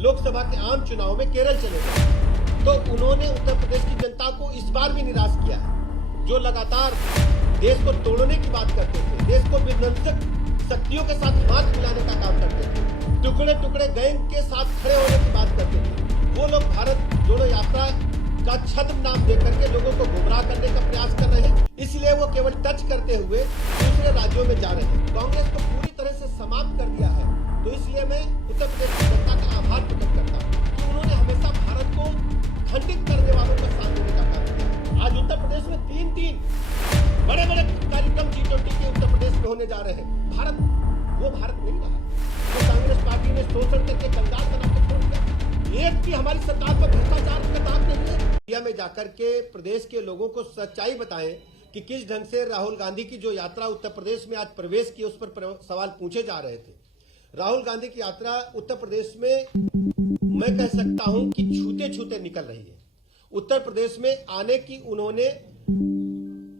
लोकसभा के आम चुनाव में केरल चले गए तो उन्होंने उत्तर प्रदेश की जनता को इस बार भी निराश किया है। जो लगातार देश को तोड़ने की बात करते थे, देश को विध्वंसक शक्तियों के साथ हाथ मिलाने का काम करते थे, टुकड़े टुकड़े गैंग के साथ खड़े होने की बात करते थे, वो लोग भारत जोड़ो यात्रा का छद्म नाम देकर के लोगों को गुमराह करने का प्रयास कर रहे हैं। इसलिए वो केवल टच करते हुए दूसरे राज्यों में जा रहे हैं। कांग्रेस को पूरी तरह से समाप्त कर दिया है। तो इसलिए मैं उत्तर प्रदेश की जनता का आभार प्रकट करता हूँ कि उन्होंने हमेशा भारत को खंडित करने वालों का साथ देने का काम किया। आज उत्तर प्रदेश में तीन बड़े बड़े कार्यक्रम G20 के उत्तर प्रदेश में होने जा रहे हैं। भारत वो भारत नहीं रहा तो कांग्रेस पार्टी ने शोषण करके कंगाल बना के छोड़ दिया। एक भी हमारी सरकार पर भ्रष्टाचार का दाग नहीं है। इंडिया में जाकर के प्रदेश के लोगों को सच्चाई बताएं कि किस ढंग से राहुल गांधी की जो यात्रा उत्तर प्रदेश में आज प्रवेश की, उस पर सवाल पूछे जा रहे थे। राहुल गांधी की यात्रा उत्तर प्रदेश में मैं कह सकता हूं कि छूते छूते निकल रही है। उत्तर प्रदेश में आने की उन्होंने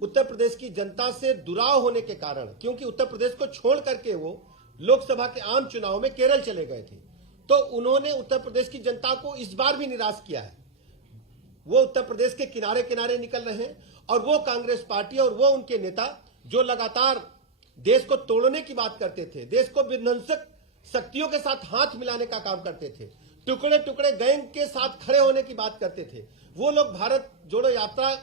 उत्तर प्रदेश की जनता से दुराव होने के कारण, क्योंकि उत्तर प्रदेश को छोड़ करके वो लोकसभा के आम चुनाव में केरल चले गए थे, तो उन्होंने उत्तर प्रदेश की जनता को इस बार भी निराश किया है। वो उत्तर प्रदेश के किनारे किनारे निकल रहे हैं और वो कांग्रेस पार्टी और वो उनके नेता जो लगातार देश को तोड़ने की बात करते थे, देश को विध्वंसक शक्तियों के साथ हाथ मिलाने का काम करते थे, टुकड़े टुकड़े गैंग के साथ खड़े होने की बात करते थे, वो लोग भारत जोड़ो यात्रा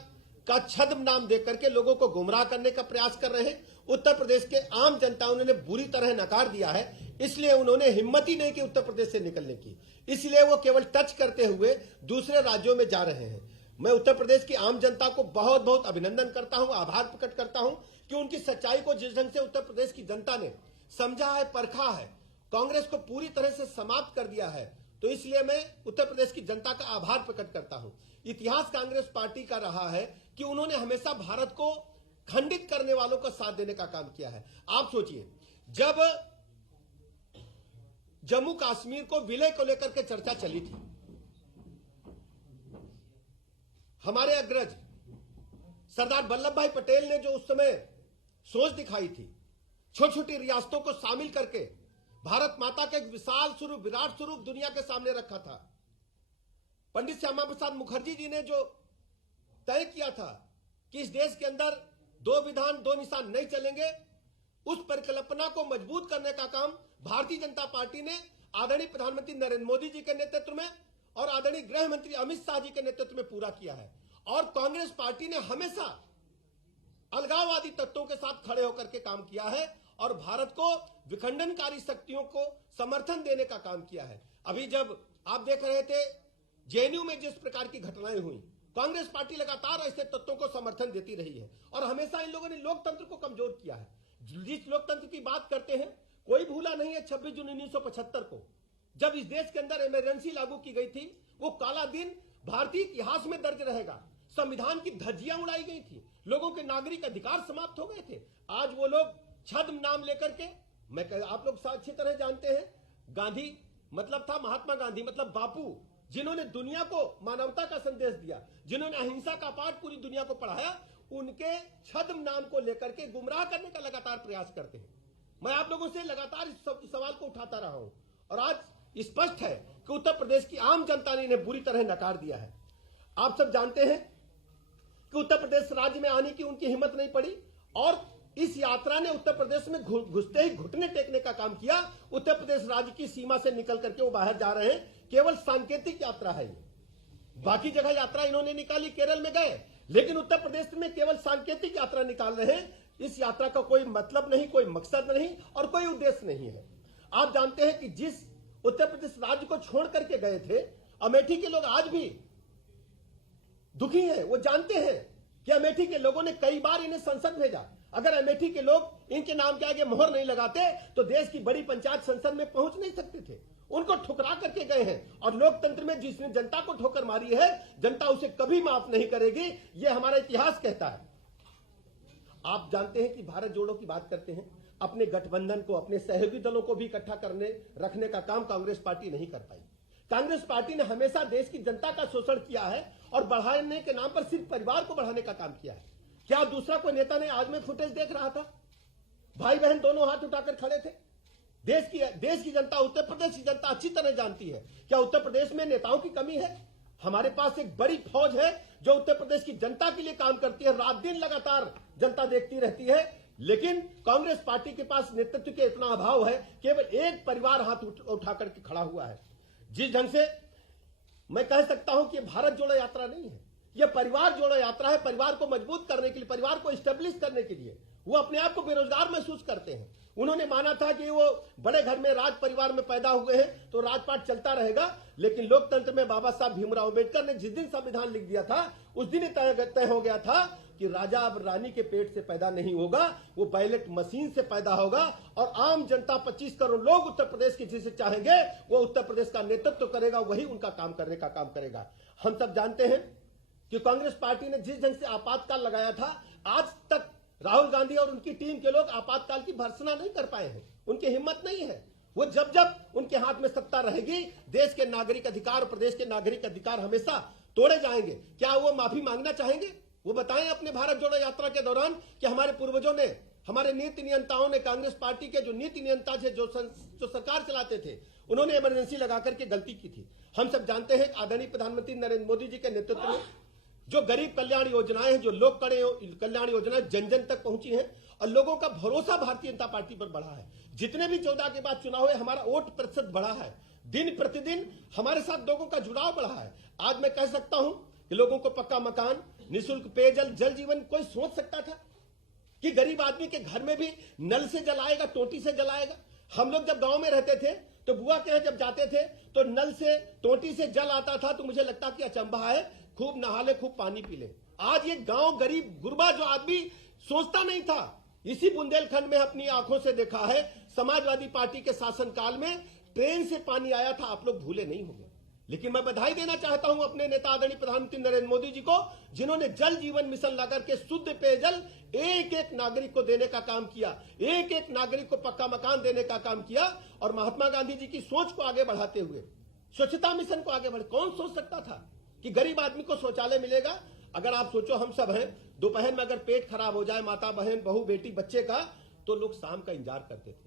का छद्म नाम देकर करके लोगों को गुमराह करने का प्रयास कर रहे हैं। उत्तर प्रदेश के आम जनता उन्होंने बुरी तरह नकार दिया है। इसलिए उन्होंने हिम्मत ही नहीं की उत्तर प्रदेश से निकलने की। इसलिए वो केवल टच करते हुए दूसरे राज्यों में जा रहे हैं। मैं उत्तर प्रदेश की आम जनता को बहुत बहुत अभिनंदन करता हूं, आभार प्रकट करता हूं कि उनकी सच्चाई को जिस ढंग से उत्तर प्रदेश की जनता ने समझा है, परखा है, कांग्रेस को पूरी तरह से समाप्त कर दिया है। तो इसलिए मैं उत्तर प्रदेश की जनता का आभार प्रकट करता हूं। इतिहास कांग्रेस पार्टी का रहा है कि उन्होंने हमेशा भारत को खंडित करने वालों का साथ देने का काम किया है। आप सोचिए, जब जम्मू कश्मीर को विलय को लेकर के चर्चा चली थी, हमारे अग्रज सरदार वल्लभ भाई पटेल ने जो उस समय सोच दिखाई थी, छोटी छोटी रियासतों को शामिल करके भारत माता का एक विशाल स्वरूप, विराट स्वरूप दुनिया के सामने रखा था। पंडित श्यामा प्रसाद मुखर्जी जी ने जो तय किया था कि इस देश के अंदर दो विधान दो निशान नहीं चलेंगे, उस परिकल्पना को मजबूत करने का काम भारतीय जनता पार्टी ने आदरणीय प्रधानमंत्री नरेंद्र मोदी जी के नेतृत्व में और आदरणीय गृह मंत्री अमित शाह जी के नेतृत्व में पूरा किया है। और कांग्रेस पार्टी ने हमेशा अलगाववादी तत्वों के साथ खड़े होकर के काम किया है और भारत को विखंडनकारी शक्तियों को समर्थन देने का काम किया है। अभी जब आप देख रहे थे जेएनयू में जिस प्रकार की घटनाएं हुई, कांग्रेस पार्टी लगातार ऐसे तत्वों को समर्थन देती रही है और हमेशा इन लोगों ने लोकतंत्र को कमजोर किया है। जिस लोकतंत्र की बात करते हैं, कोई भूला नहीं है 26 जून 1975 को, जब इस देश के अंदर इमरजेंसी लागू की गई थी। वो काला दिन भारतीय इतिहास में दर्ज रहेगा। संविधान की धज्जियां उड़ाई गई थी, लोगों के नागरिक अधिकार समाप्त हो गए थे। आज वो लोग छद्म नाम लेकर के, आप लोग अच्छी तरह जानते हैं, गांधी मतलब था महात्मा गांधी, मतलब बापू, जिन्होंने दुनिया को मानवता का संदेश दिया, जिन्होंने अहिंसा का पाठ पूरी दुनिया को पढ़ाया, उनके छद्म नाम को लेकर के गुमराह करने का लगातार प्रयास करते हैं। मैं आप लोगों से लगातार इस सवाल को उठाता रहा हूं और आज स्पष्ट है कि उत्तर प्रदेश की आम जनता ने इन्हें बुरी तरह नकार दिया है। आप सब जानते हैं कि उत्तर प्रदेश राज्य में आने की उनकी हिम्मत नहीं पड़ी और इस यात्रा ने उत्तर प्रदेश में घुसते ही घुटने टेकने का काम किया। उत्तर प्रदेश राज्य की सीमा से निकल करके वो बाहर जा रहे हैं। केवल सांकेतिक यात्रा है ये। बाकी जगह यात्रा इन्होंने निकाली, केरल में गए, लेकिन उत्तर प्रदेश में केवल सांकेतिक यात्रा निकाल रहे हैं। इस यात्रा का कोई मतलब नहीं, कोई मकसद नहीं और कोई उद्देश्य नहीं है। आप जानते हैं कि जिस उत्तर प्रदेश राज्य को छोड़ करके गए थे, अमेठी के लोग आज भी दुखी हैं। वो जानते हैं कि अमेठी के लोगों ने कई बार इन्हें संसद भेजा। अगर अमेठी के लोग इनके नाम के आगे मोहर नहीं लगाते तो देश की बड़ी पंचायत संसद में पहुंच नहीं सकते थे। उनको ठुकरा करके गए हैं और लोकतंत्र में जिसने जनता को ठोकर मारी है, जनता उसे कभी माफ नहीं करेगी। यह हमारा इतिहास कहता है। आप जानते हैं कि भारत जोड़ो की बात करते हैं, अपने गठबंधन को, अपने सहयोगी दलों को भी इकट्ठा करने रखने का काम कांग्रेस पार्टी नहीं कर पाई। कांग्रेस पार्टी ने हमेशा देश की जनता का शोषण किया है और बढ़ाने के नाम पर सिर्फ परिवार को बढ़ाने का काम किया है। क्या दूसरा कोई नेता ने आज में फुटेज देख रहा था? भाई बहन दोनों हाथ उठाकर खड़े थे। देश की जनता, उत्तर प्रदेश की जनता अच्छी तरह जानती है। क्या उत्तर प्रदेश में नेताओं की कमी है? हमारे पास एक बड़ी फौज है जो उत्तर प्रदेश की जनता के लिए काम करती है, रात दिन लगातार जनता देखती रहती है। लेकिन कांग्रेस पार्टी के पास नेतृत्व के इतना अभाव है, केवल एक परिवार हाथ उठा करके खड़ा हुआ है। जिस ढंग से मैं कह सकता हूं कि यह भारत जोड़ो यात्रा नहीं है, यह परिवार जोड़ो यात्रा है। परिवार को मजबूत करने के लिए, परिवार को स्टेब्लिश करने के लिए वो अपने आप को बेरोजगार महसूस करते हैं। उन्होंने माना था कि वो बड़े घर में राज परिवार में पैदा हुए हैं तो राजपाट चलता रहेगा, लेकिन लोकतंत्र में बाबा साहब भीमराव अंबेडकर ने जिस दिन संविधान लिख दिया था उस दिन ही तय हो गया था कि राजा अब रानी के पेट से पैदा नहीं होगा, वो बैलेट मशीन से पैदा होगा। और आम जनता 25 करोड़ लोग उत्तर प्रदेश के जिसे चाहेंगे वो उत्तर प्रदेश का नेतृत्व करेगा, वही उनका काम करने का काम करेगा। हम सब जानते हैं कि कांग्रेस पार्टी ने जिस ढंग से आपातकाल लगाया था, आज तक राहुल गांधी और उनकी टीम के लोग आपातकाल की भर्त्सना नहीं कर पाए हैं, उनकी हिम्मत नहीं है। वो जब जब उनके हाथ में सत्ता रहेगी, देश के नागरिक अधिकार, प्रदेश के नागरिक अधिकार हमेशा तोड़े जाएंगे। क्या वो माफी मांगना चाहेंगे? वो बताएं अपने भारत जोड़ो यात्रा के दौरान कि हमारे पूर्वजों ने, हमारे नीति नियंताओं ने, कांग्रेस पार्टी के जो नीति नियंता थे, जो सरकार चलाते थे, उन्होंने इमरजेंसी लगा करके गलती की थी। हम सब जानते हैं आदरणीय प्रधानमंत्री नरेंद्र मोदी जी के नेतृत्व में जो गरीब कल्याण योजनाएं हैं, जो लोक कल्याण योजनाएं जन जन तक पहुंची हैं और लोगों का भरोसा भारतीय जनता पार्टी पर बढ़ा है। जितने भी 14 के बाद चुनाव हुए, हमारा वोट प्रतिशत बढ़ा है। दिन प्रतिदिन हमारे साथ लोगों का जुड़ाव बढ़ा है। आज मैं कह सकता हूं कि लोगों को पक्का मकान, निःशुल्क पेयजल, जल जीवन, कोई सोच सकता था कि गरीब आदमी के घर में भी नल से जल आएगा, टोटी से जल आएगा? हम लोग जब गांव में रहते थे तो बुआ के यहाँ जब जाते थे तो नल से, टोटी से जल आता था तो मुझे लगता कि अचंभा है, खूब नहा ले, खूब पानी पी ले। आज ये गांव गरीब गुरबा जो आदमी सोचता नहीं था, इसी बुंदेलखंड में अपनी आंखों से देखा है। समाजवादी पार्टी के शासनकाल में ट्रेन से पानी आया था, आप लोग भूले नहीं होंगे। लेकिन मैं बधाई देना चाहता हूं अपने नेता आदरणीय प्रधानमंत्री नरेंद्र मोदी जी को, जिन्होंने जल जीवन मिशन लाकर के शुद्ध पेयजल एक एक नागरिक को देने का काम किया, एक एक नागरिक को पक्का मकान देने का काम किया। और महात्मा गांधी जी की सोच को आगे बढ़ाते हुए स्वच्छता मिशन को आगे बढ़े। कौन सोच सकता था कि गरीब आदमी को शौचालय मिलेगा? अगर आप सोचो, हम सब हैं, दोपहर में अगर पेट खराब हो जाए माता बहन बहू बेटी बच्चे का, तो लोग शाम का इंतजार करते थे।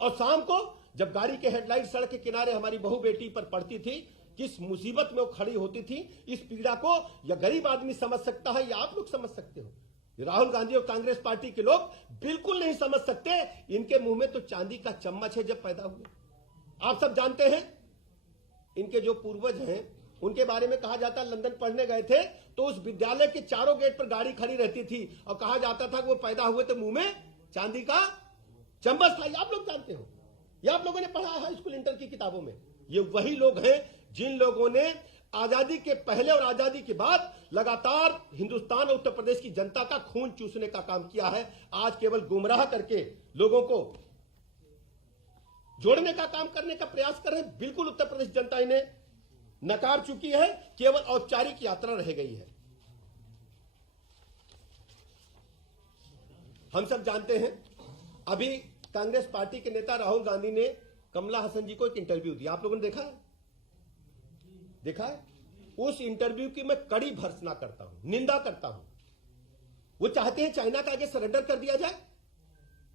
और शाम को जब गाड़ी के हेडलाइट सड़क के किनारे हमारी बहू बेटी पर पड़ती थी, किस मुसीबत में वो खड़ी होती थी, इस पीड़ा को या गरीब आदमी समझ सकता है या आप लोग समझ सकते हो? राहुल गांधी और कांग्रेस पार्टी के लोग बिल्कुल नहीं समझ सकते। इनके मुंह में तो चांदी का चम्मच है जब पैदा हुए। आप सब जानते हैं इनके जो पूर्वज हैं उनके बारे में कहा जाता है, लंदन पढ़ने गए थे तो उस विद्यालय के चारों गेट पर गाड़ी खड़ी रहती थी और कहा जाता था कि वो पैदा हुए तो मुंह में चांदी का चम्मच था। आप लोग जानते हो, या आप लोगों ने पढ़ा है स्कूल इंटर की किताबों में। ये वही लोग हैं जिन लोगों ने आजादी के पहले और आजादी के बाद लगातार हिंदुस्तान और उत्तर प्रदेश की जनता का खून चूसने का काम किया है। आज केवल गुमराह करके लोगों को जोड़ने का काम करने का प्रयास कर रहे हैं। बिल्कुल उत्तर प्रदेश जनता इन्हें नकार चुकी है, केवल औपचारिक यात्रा रह गई है। हम सब जानते हैं अभी कांग्रेस पार्टी के नेता राहुल गांधी ने कमला हसन जी को एक इंटरव्यू दिया, आप लोगों ने देखा है? देखा है? उस इंटरव्यू की मैं कड़ी भर्त्सना करता हूं, निंदा करता हूं। वो चाहते हैं चाइना के आगे सरेंडर कर दिया जाए।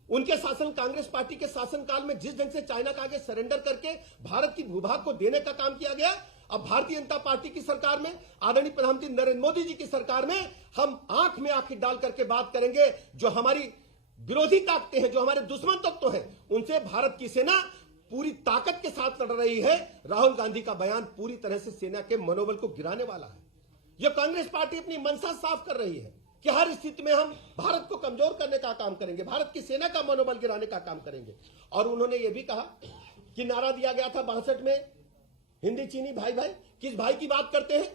उनके शासन, कांग्रेस पार्टी के शासनकाल में जिस ढंग से चाइना के आगे सरेंडर करके भारत की भूभाग को देने का काम किया गया, अब भारतीय जनता पार्टी की सरकार में, आदरणीय प्रधानमंत्री नरेंद्र मोदी जी की सरकार में हम आंख में आंख डाल करके बात करेंगे। जो हमारी विरोधी ताकतें हैं, जो हमारे दुश्मन तत्व हैं, उनसे भारत की सेना पूरी ताकत के साथ लड़ रही है। राहुल गांधी का बयान पूरी तरह से सेना के मनोबल को गिराने वाला है। यह कांग्रेस पार्टी अपनी मंशा साफ कर रही है कि हर स्थिति में हम भारत को कमजोर करने का काम करेंगे, भारत की सेना का मनोबल गिराने का काम करेंगे। और उन्होंने यह भी कहा कि नारा दिया गया था 62 में, हिंदी चीनी भाई भाई। किस भाई की बात करते हैं?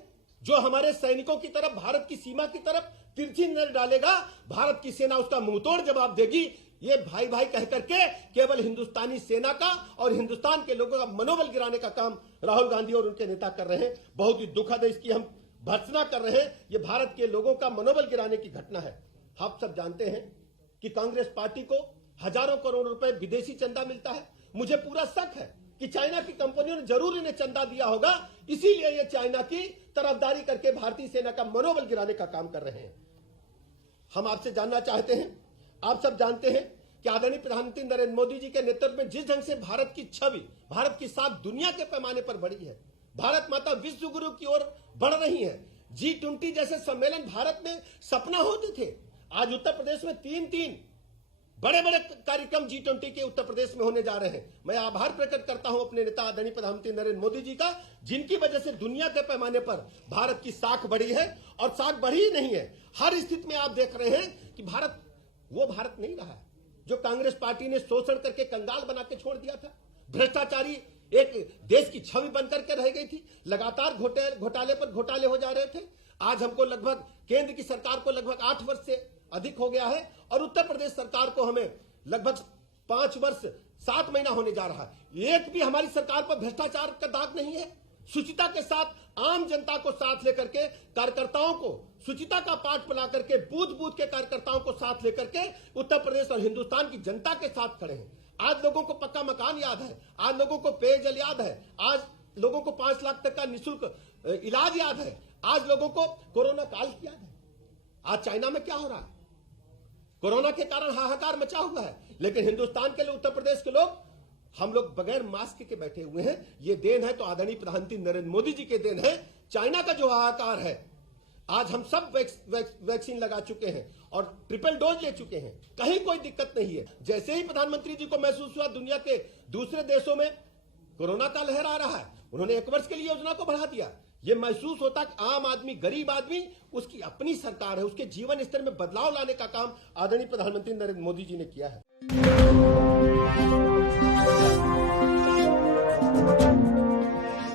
जो हमारे सैनिकों की तरफ, भारत की सीमा की तरफ तिरछी नजर डालेगा, भारत की सेना उसका मुंहतोड़ जवाब देगी। ये भाई भाई कह करके केवल हिंदुस्तानी सेना का और हिंदुस्तान के लोगों का मनोबल गिराने का काम राहुल गांधी और उनके नेता कर रहे हैं। बहुत ही दुखद है, इसकी हम भर्त्सना कर रहे हैं। ये भारत के लोगों का मनोबल गिराने की घटना है। आप सब जानते हैं कि कांग्रेस पार्टी को हजारों करोड़ रुपए विदेशी चंदा मिलता है। मुझे पूरा शक है कि चाइना की कंपनियों ने जरूर इन्हें चंदा दिया होगा, इसीलिए ये चाइना की तरफदारी करके भारतीय सेना का मनोबल गिराने का काम कर रहे हैं। हम आपसे जानना चाहते हैं, आप सब जानते हैं कि आदरणीय प्रधानमंत्री नरेंद्र मोदी जी के नेतृत्व में जिस ढंग से भारत की छवि, भारत की साख दुनिया के पैमाने पर बढ़ी है, भारत माता विश्व गुरु की ओर बढ़ रही है। G20 जैसे सम्मेलन भारत में सपना होते थे, आज उत्तर प्रदेश में तीन बड़े बड़े कार्यक्रम G20 के उत्तर प्रदेश में होने जा रहे हैं। मैं आभार प्रकट करता हूं अपने नेता आदरणीय प्रधानमंत्री नरेंद्र मोदी जी का, जिनकी वजह से दुनिया के पैमाने पर भारत की साख बढ़ी है। और साख बढ़ी ही नहीं है, हर स्थिति में आप देख रहे हैं कि भारत वो भारत नहीं रहा है जो कांग्रेस पार्टी ने शोषण करके कंगाल बना के छोड़ दिया था, भ्रष्टाचारी एक देश की छवि बनकर के रह गई थी, लगातार घोटाले पर घोटाले हो जा रहे थे। आज हमको लगभग केंद्र की सरकार को लगभग 8 वर्ष से अधिक हो गया है और उत्तर प्रदेश सरकार को हमें लगभग 5 वर्ष 7 महीना होने जा रहा है। एक भी हमारी सरकार पर भ्रष्टाचार का दाग नहीं है। शुचिता के साथ आम जनता को साथ लेकर के, कार्यकर्ताओं को शुचिता का पाठ पढ़ा करके, बूथ बूथ के कार्यकर्ताओं को साथ लेकर के उत्तर प्रदेश और हिंदुस्तान की जनता के साथ खड़े हैं। आज लोगों को पक्का मकान याद है, आज लोगों को पेयजल याद है, आज लोगों को 5 लाख तक का निःशुल्क इलाज याद है, आज लोगों को कोरोना काल याद है। आज चाइना में क्या हो रहा है, कोरोना के कारण हाहाकार मचा हुआ है, लेकिन हिंदुस्तान के लिए उत्तर प्रदेश के लोग, हम लोग बगैर मास्क के बैठे हुए हैं। ये देन है तो आदरणीय प्रधानमंत्री नरेंद्र मोदी जी के देन है। चाइना का जो हाहाकार है, आज हम सब वैक्सीन लगा चुके हैं और ट्रिपल डोज ले चुके हैं, कहीं कोई दिक्कत नहीं है। जैसे ही प्रधानमंत्री जी को महसूस हुआ दुनिया के दूसरे देशों में कोरोना का लहर आ रहा है, उन्होंने 1 वर्ष के लिए योजना को बढ़ा दिया। ये महसूस होता कि आम आदमी, गरीब आदमी, उसकी अपनी सरकार है, उसके जीवन स्तर में बदलाव लाने का काम आदरणीय प्रधानमंत्री नरेंद्र मोदी जी ने किया है।